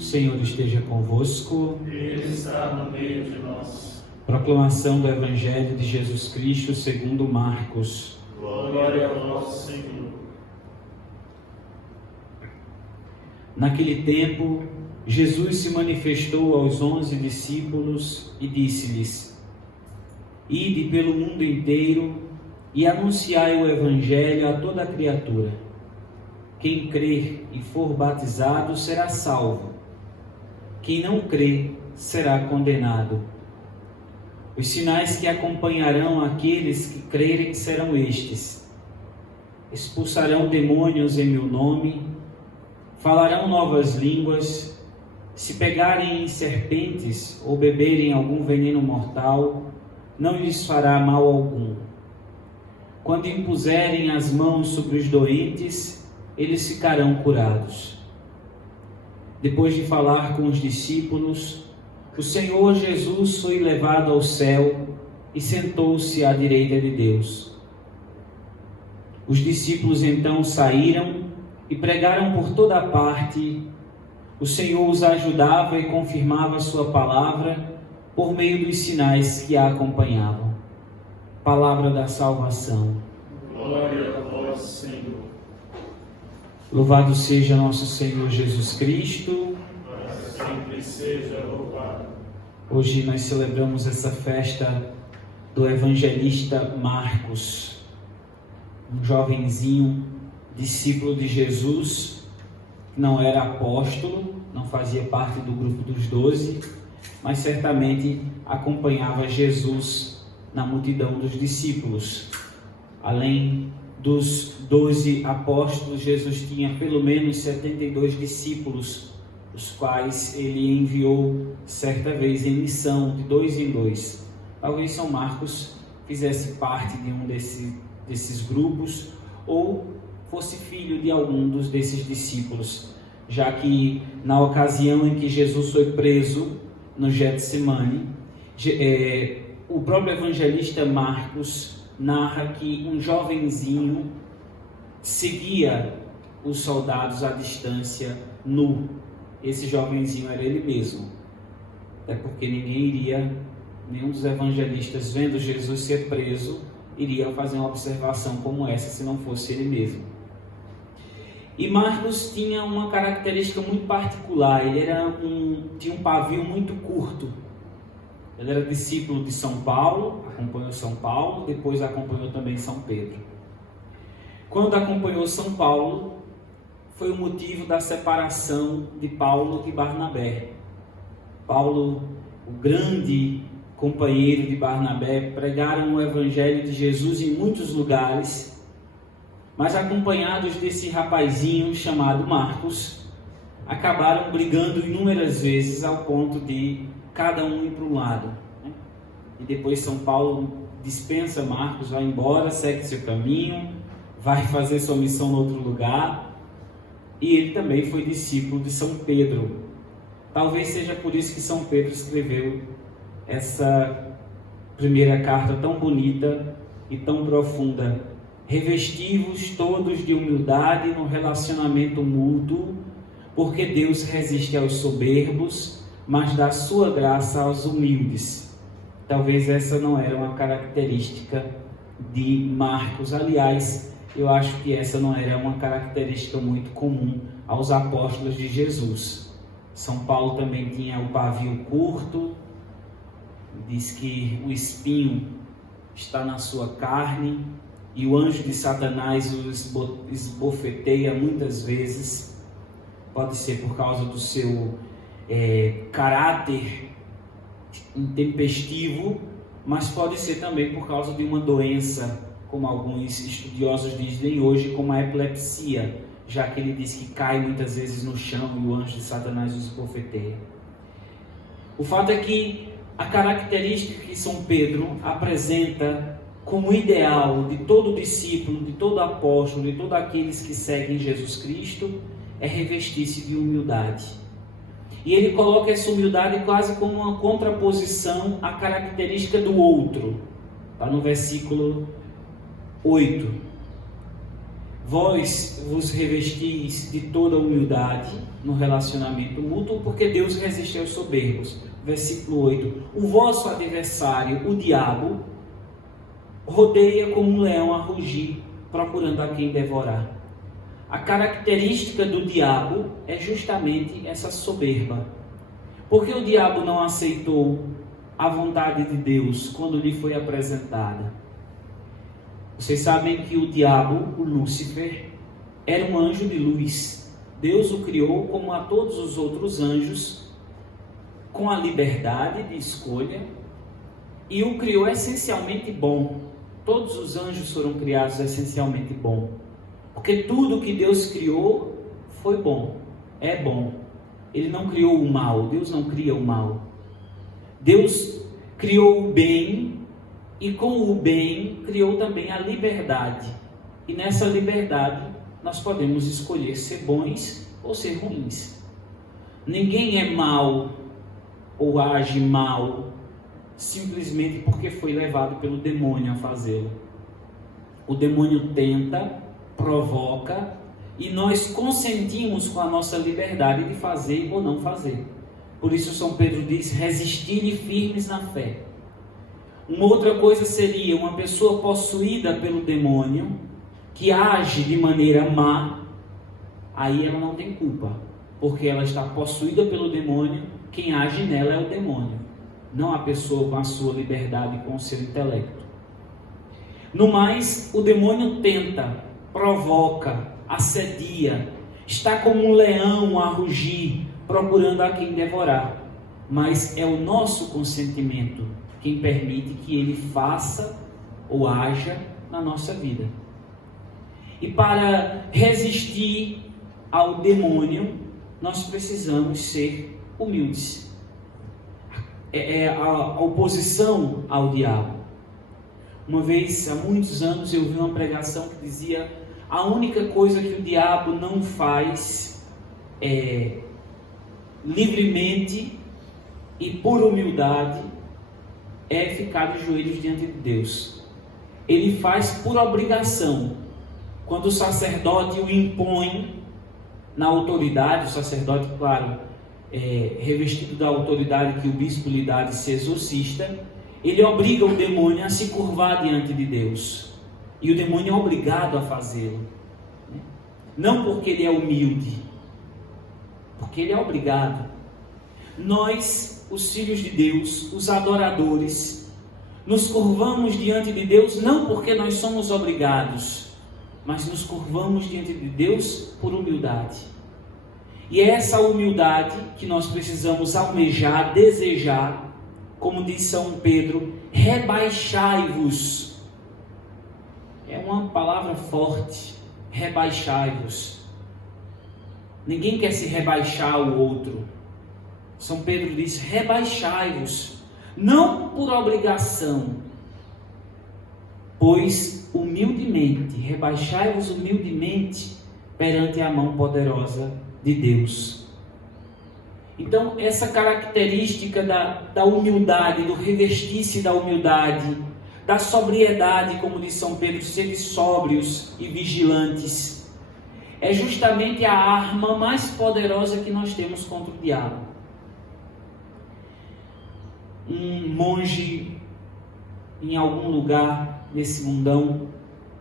O Senhor esteja convosco. Ele está no meio de nós. Proclamação do Evangelho de Jesus Cristo segundo Marcos. Glória a vós, Senhor. Naquele tempo, Jesus se manifestou aos 11 discípulos e disse-lhes: Ide pelo mundo inteiro e anunciai o Evangelho a toda criatura. Quem crer e for batizado será salvo. Quem não crê será condenado. Os sinais que acompanharão aqueles que crerem serão estes: expulsarão demônios em meu nome, falarão novas línguas, se pegarem em serpentes ou beberem algum veneno mortal, não lhes fará mal algum. Quando impuserem as mãos sobre os doentes, eles ficarão curados. Depois de falar com os discípulos, o Senhor Jesus foi levado ao céu e sentou-se à direita de Deus. Os discípulos então saíram e pregaram por toda a parte. O Senhor os ajudava e confirmava a sua palavra por meio dos sinais que a acompanhavam. Palavra da salvação. Glória a vós, Senhor. Louvado seja nosso Senhor Jesus Cristo. Para sempre seja louvado. Hoje nós celebramos essa festa do evangelista Marcos, um jovenzinho, discípulo de Jesus, que não era apóstolo, não fazia parte do grupo dos 12, mas certamente acompanhava Jesus na multidão dos discípulos. Além dos 12 apóstolos, Jesus tinha pelo menos 72 discípulos, os quais ele enviou certa vez em missão, de 2 em 2. Talvez São Marcos fizesse parte de um desses grupos, ou fosse filho de algum desses discípulos, já que na ocasião em que Jesus foi preso no Getsemane, o próprio evangelista Marcos narra que um jovenzinho seguia os soldados à distância nu. Esse jovenzinho era ele mesmo, até porque nenhum dos evangelistas, vendo Jesus ser preso, iria fazer uma observação como essa se não fosse ele mesmo. E Marcos tinha uma característica muito particular. Ele tinha um pavio muito curto. Ele era discípulo de São Paulo, acompanhou São Paulo, depois acompanhou também São Pedro. Quando acompanhou São Paulo, foi o motivo da separação de Paulo e Barnabé. Paulo, o grande companheiro de Barnabé, pregaram o Evangelho de Jesus em muitos lugares, mas acompanhados desse rapazinho chamado Marcos, acabaram brigando inúmeras vezes ao ponto de cada um ir para um lado, né? E depois São Paulo dispensa Marcos, vai embora, segue seu caminho, vai fazer sua missão em outro lugar, e ele também foi discípulo de São Pedro. Talvez seja por isso que São Pedro escreveu essa primeira carta tão bonita e tão profunda: revesti-vos todos de humildade no relacionamento mútuo, porque Deus resiste aos soberbos, mas dá sua graça aos humildes. Talvez essa não era uma característica de Marcos. Aliás, eu acho que essa não era uma característica muito comum aos apóstolos de Jesus. São Paulo também tinha o pavio curto, diz que o espinho está na sua carne e o anjo de Satanás o esbofeteia muitas vezes. Pode ser por causa do seu caráter intempestivo, mas pode ser também por causa de uma doença, como alguns estudiosos dizem hoje, como a epilepsia, já que ele diz que cai muitas vezes no chão e o anjo de Satanás os esbofeteia. O fato é que a característica que São Pedro apresenta como ideal de todo discípulo, de todo apóstolo, de todos aqueles que seguem Jesus Cristo, é revestir-se de humildade. E ele coloca essa humildade quase como uma contraposição à característica do outro. Está no versículo 8. vós vos revestis de toda humildade no relacionamento mútuo, porque Deus resiste aos soberbos. Versículo 8. O vosso adversário, o diabo, rodeia como um leão a rugir, procurando a quem devorar. A característica do diabo é justamente essa soberba. Porque o diabo não aceitou a vontade de Deus quando lhe foi apresentada? Vocês sabem que o diabo, o Lúcifer, era um anjo de luz. Deus o criou como a todos os outros anjos, com a liberdade de escolha, e o criou essencialmente bom. Todos os anjos foram criados essencialmente bom, porque tudo que Deus criou foi bom, é bom. Ele não criou o mal, Deus não cria o mal. Deus criou o bem, e com o bem criou também a liberdade. E nessa liberdade nós podemos escolher ser bons ou ser ruins. Ninguém é mau ou age mal simplesmente porque foi levado pelo demônio a fazê-lo. O demônio tenta, provoca, e nós consentimos com a nossa liberdade de fazer ou não fazer. Por isso São Pedro diz: resistir-lhe firmes na fé. Uma outra coisa seria uma pessoa possuída pelo demônio, que age de maneira má. Aí ela não tem culpa, porque ela está possuída pelo demônio. Quem age nela é o demônio, não a pessoa com a sua liberdade, com o seu intelecto. No mais, o demônio tenta, provoca, assedia, está como um leão a rugir, procurando a quem devorar. Mas é o nosso consentimento quem permite que ele faça ou haja na nossa vida. E para resistir ao demônio, nós precisamos ser humildes. É a oposição ao diabo. Uma vez, há muitos anos, eu vi uma pregação que dizia: a única coisa que o diabo não faz livremente e por humildade é ficar de joelhos diante de Deus. Ele faz por obrigação. Quando o sacerdote o impõe na autoridade, o sacerdote, claro, revestido da autoridade que o bispo lhe dá de ser exorcista, ele obriga o demônio a se curvar diante de Deus. E o demônio é obrigado a fazê-lo. Não porque ele é humilde, porque ele é obrigado. Nós, os filhos de Deus, os adoradores, nos curvamos diante de Deus não porque nós somos obrigados, mas nos curvamos diante de Deus por humildade. E é essa humildade que nós precisamos almejar, desejar, como diz São Pedro: rebaixai-vos. É uma palavra forte, rebaixai-vos. Ninguém quer se rebaixar ao outro. São Pedro diz: rebaixai-vos, não por obrigação, pois humildemente, rebaixai-vos humildemente perante a mão poderosa de Deus. Então, essa característica da humildade, do revestir-se da humildade, da sobriedade, como diz São Pedro, serem sóbrios e vigilantes, é justamente a arma mais poderosa que nós temos contra o diabo. Um monge em algum lugar nesse mundão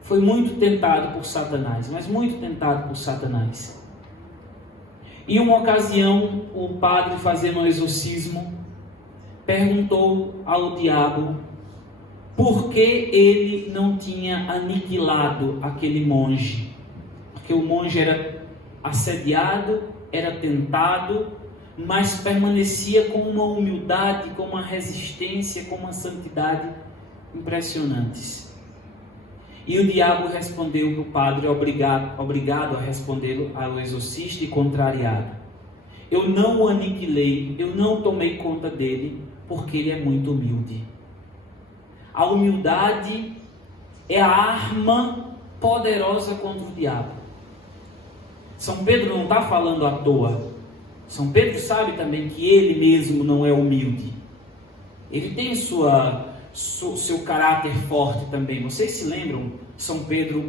foi muito tentado por Satanás, mas muito tentado por Satanás. Em uma ocasião, o padre, fazendo um exorcismo, perguntou ao diabo por que ele não tinha aniquilado aquele monge. Porque o monge era assediado, era tentado, mas permanecia com uma humildade, com uma resistência, com uma santidade impressionantes. E o diabo respondeu para o padre, obrigado a respondê-lo ao exorcista e contrariado: eu não o aniquilei, eu não tomei conta dele, porque ele é muito humilde. A humildade é a arma poderosa contra o diabo. São Pedro não está falando à toa. São Pedro sabe também que ele mesmo não é humilde. Ele tem seu caráter forte também. Vocês se lembram? São Pedro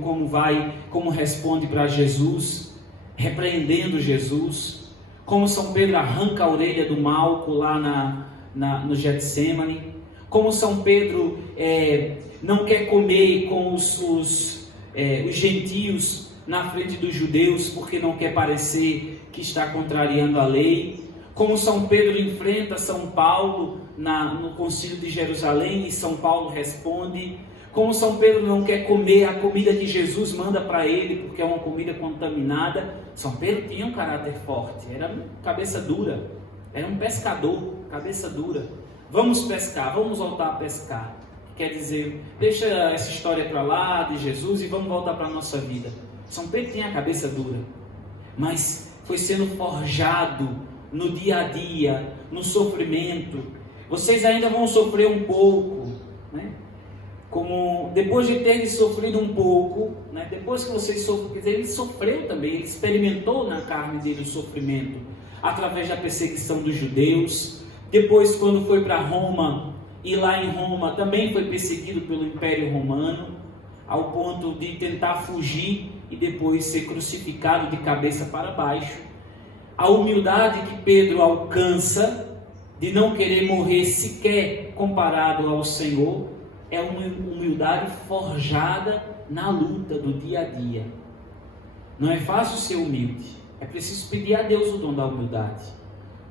como responde para Jesus, repreendendo Jesus. Como São Pedro arranca a orelha do Malco lá no Getsêmani. Como São Pedro não quer comer com os gentios na frente dos judeus, porque não quer parecer que está contrariando a lei. Como São Pedro enfrenta São Paulo no Concílio de Jerusalém e São Paulo responde. Como São Pedro não quer comer a comida que Jesus manda para ele, porque é uma comida contaminada. São Pedro tinha um caráter forte, era cabeça dura, era um pescador, cabeça dura. Vamos pescar, vamos voltar a pescar. Quer dizer, deixa essa história para lá de Jesus e vamos voltar para a nossa vida. São Pedro tinha a cabeça dura, mas foi sendo forjado no dia a dia, no sofrimento. Vocês ainda vão sofrer um pouco, né? Como depois de terem sofrido um pouco, né? Depois que vocês sofreram, ele sofreu também, ele experimentou na carne dele o sofrimento, através da perseguição dos judeus. Depois, quando foi para Roma, e lá em Roma também foi perseguido pelo Império Romano, ao ponto de tentar fugir e depois ser crucificado de cabeça para baixo. A humildade que Pedro alcança, de não querer morrer sequer comparado ao Senhor, é uma humildade forjada na luta do dia a dia. Não é fácil ser humilde, é preciso pedir a Deus o dom da humildade,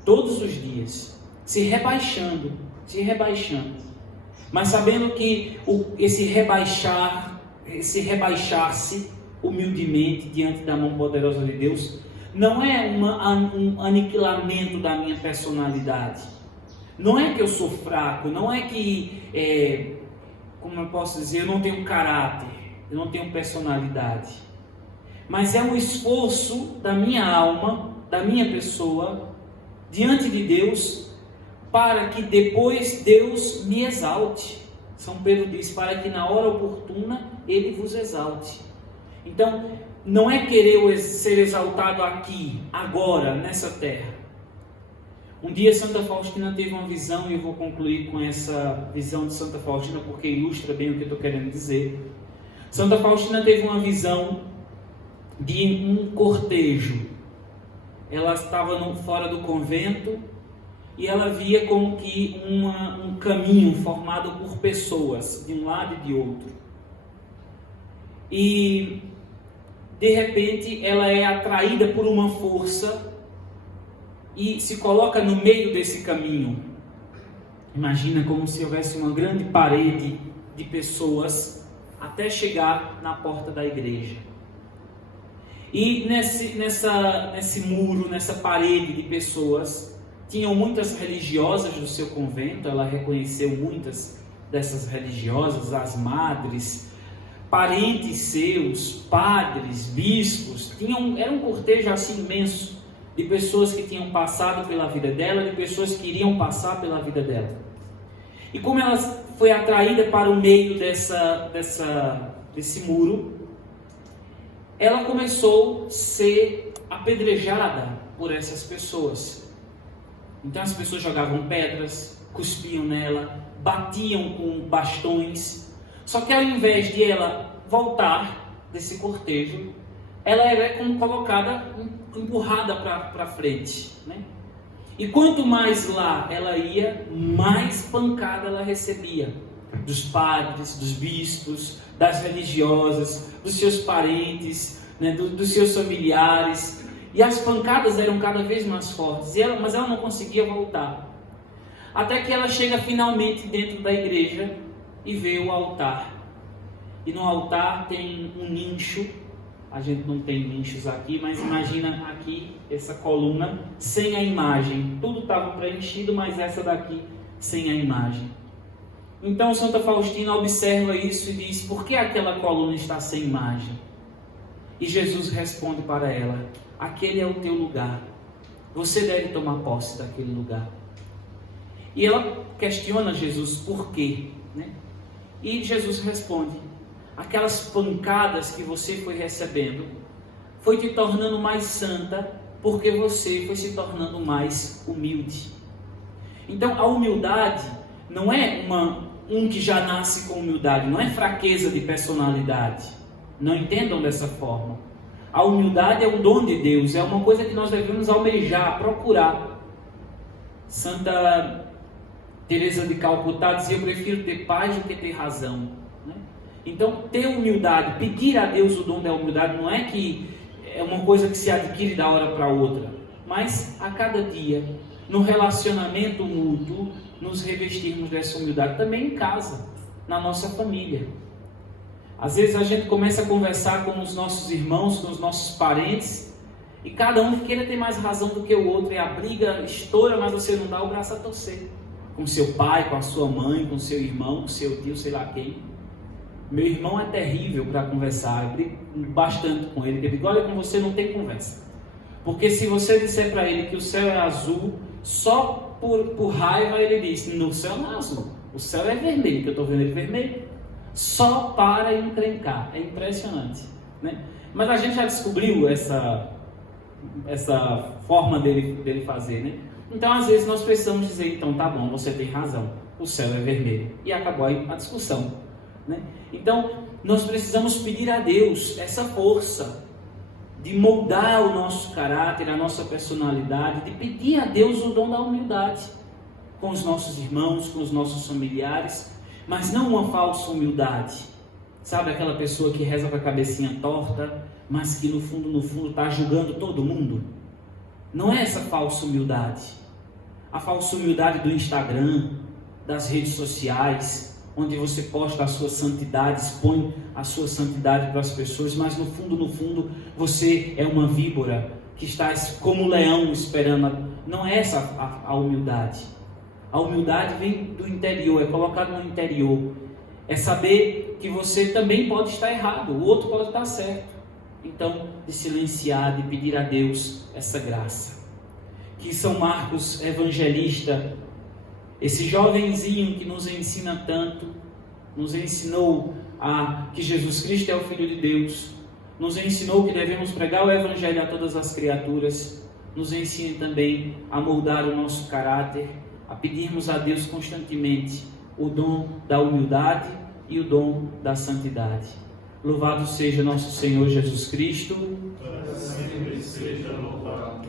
todos os dias, se rebaixando, mas sabendo que esse rebaixar-se humildemente diante da mão poderosa de Deus, não é um aniquilamento da minha personalidade. Não é que eu sou fraco, não é que, como eu posso dizer, eu não tenho caráter, eu não tenho personalidade. Mas é um esforço da minha alma, da minha pessoa, diante de Deus, para que depois Deus me exalte. São Pedro diz, para que na hora oportuna Ele vos exalte. Então, não é querer ser exaltado aqui, agora, nessa terra. Um dia Santa Faustina teve uma visão, e eu vou concluir com essa visão de Santa Faustina, porque ilustra bem o que eu estou querendo dizer. Santa Faustina teve uma visão de um cortejo. Ela estava fora do convento, e ela via como que um caminho formado por pessoas, de um lado e de outro. E, de repente, ela é atraída por uma força e se coloca no meio desse caminho. Imagina como se houvesse uma grande parede de pessoas até chegar na porta da igreja. E nesse muro, nessa parede de pessoas, tinham muitas religiosas do seu convento. Ela reconheceu muitas dessas religiosas, as madres, parentes seus, padres, bispos. Era um cortejo assim imenso de pessoas que tinham passado pela vida dela, de pessoas que iriam passar pela vida dela. E como ela foi atraída para o meio desse muro, ela começou a ser apedrejada por essas pessoas. Então as pessoas jogavam pedras, cuspiam nela, batiam com bastões. Só que ao invés de ela voltar desse cortejo, ela era colocada, empurrada para frente, né? E quanto mais lá ela ia, mais pancada ela recebia. Dos padres, dos bispos, das religiosas, dos seus parentes, né, dos seus familiares. E as pancadas eram cada vez mais fortes, mas ela não conseguia voltar. Até que ela chega finalmente dentro da igreja e vê o altar. E no altar tem um nicho. A gente não tem nichos aqui, mas imagina aqui essa coluna sem a imagem. Tudo estava preenchido, mas essa daqui sem a imagem. Então Santa Faustina observa isso e diz: por que aquela coluna está sem imagem? E Jesus responde para ela: aquele é o teu lugar. Você deve tomar posse daquele lugar. E ela questiona Jesus por quê, né? E Jesus responde: aquelas pancadas que você foi recebendo foi te tornando mais santa, porque você foi se tornando mais humilde. Então a humildade não é um que já nasce com humildade, não é fraqueza de personalidade. Não entendam dessa forma. A humildade é um dom de Deus, é uma coisa que nós devemos almejar, procurar. Santa Teresa de Calcutá dizia: eu prefiro ter paz do que ter razão. Então, ter humildade, pedir a Deus o dom da humildade, não é que é uma coisa que se adquire da hora para outra, mas a cada dia, no relacionamento mútuo, nos revestirmos dessa humildade, também em casa, na nossa família. Às vezes a gente começa a conversar com os nossos irmãos, com os nossos parentes, e cada um queira ter mais razão do que o outro, e a briga estoura, mas você não dá o braço a torcer. Com seu pai, com a sua mãe, com seu irmão, com seu tio, sei lá quem. Meu irmão é terrível para conversar, eu brigo bastante com ele. Eu digo: olha, com você não tem conversa. Porque se você disser para ele que o céu é azul, só por raiva ele diz: no céu não é azul, o céu é vermelho, que eu estou vendo ele vermelho. Só para encrencar, é impressionante, né? Mas a gente já descobriu essa forma dele fazer, né? Então às vezes nós precisamos dizer: então tá bom, você tem razão, o céu é vermelho, e acabou aí a discussão, né? Então nós precisamos pedir a Deus essa força de moldar o nosso caráter, a nossa personalidade, de pedir a Deus o dom da humildade com os nossos irmãos, com os nossos familiares, mas não uma falsa humildade. Sabe aquela pessoa que reza com a cabecinha torta, mas que no fundo está julgando todo mundo? Não é essa falsa humildade. A falsa humildade do Instagram, das redes sociais, onde você posta a sua santidade, expõe a sua santidade para as pessoas, mas no fundo, você é uma víbora que está como um leão esperando. Não é essa a humildade. A humildade vem do interior, é colocado no interior. É saber que você também pode estar errado, o outro pode estar certo. Então, de silenciar, de pedir a Deus essa graça. Que São Marcos Evangelista, esse jovenzinho que nos ensina tanto, nos ensinou que Jesus Cristo é o Filho de Deus, nos ensinou que devemos pregar o Evangelho a todas as criaturas, nos ensine também a moldar o nosso caráter, a pedirmos a Deus constantemente o dom da humildade e o dom da santidade. Louvado seja nosso Senhor Jesus Cristo. Para sempre seja louvado.